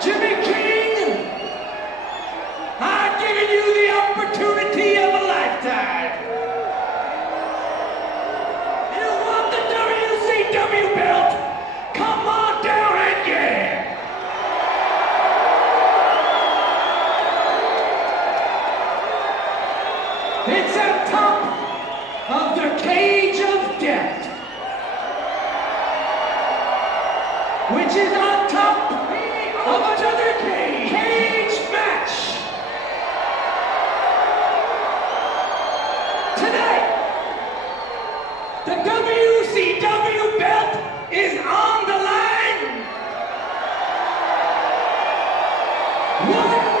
Jimmy King, I've given you the opportunity of a lifetime. You want the WCW belt? Come on down and get it. It's at top of the cage of death, which is on top of another cage match. Tonight, the WCW belt is on the line. One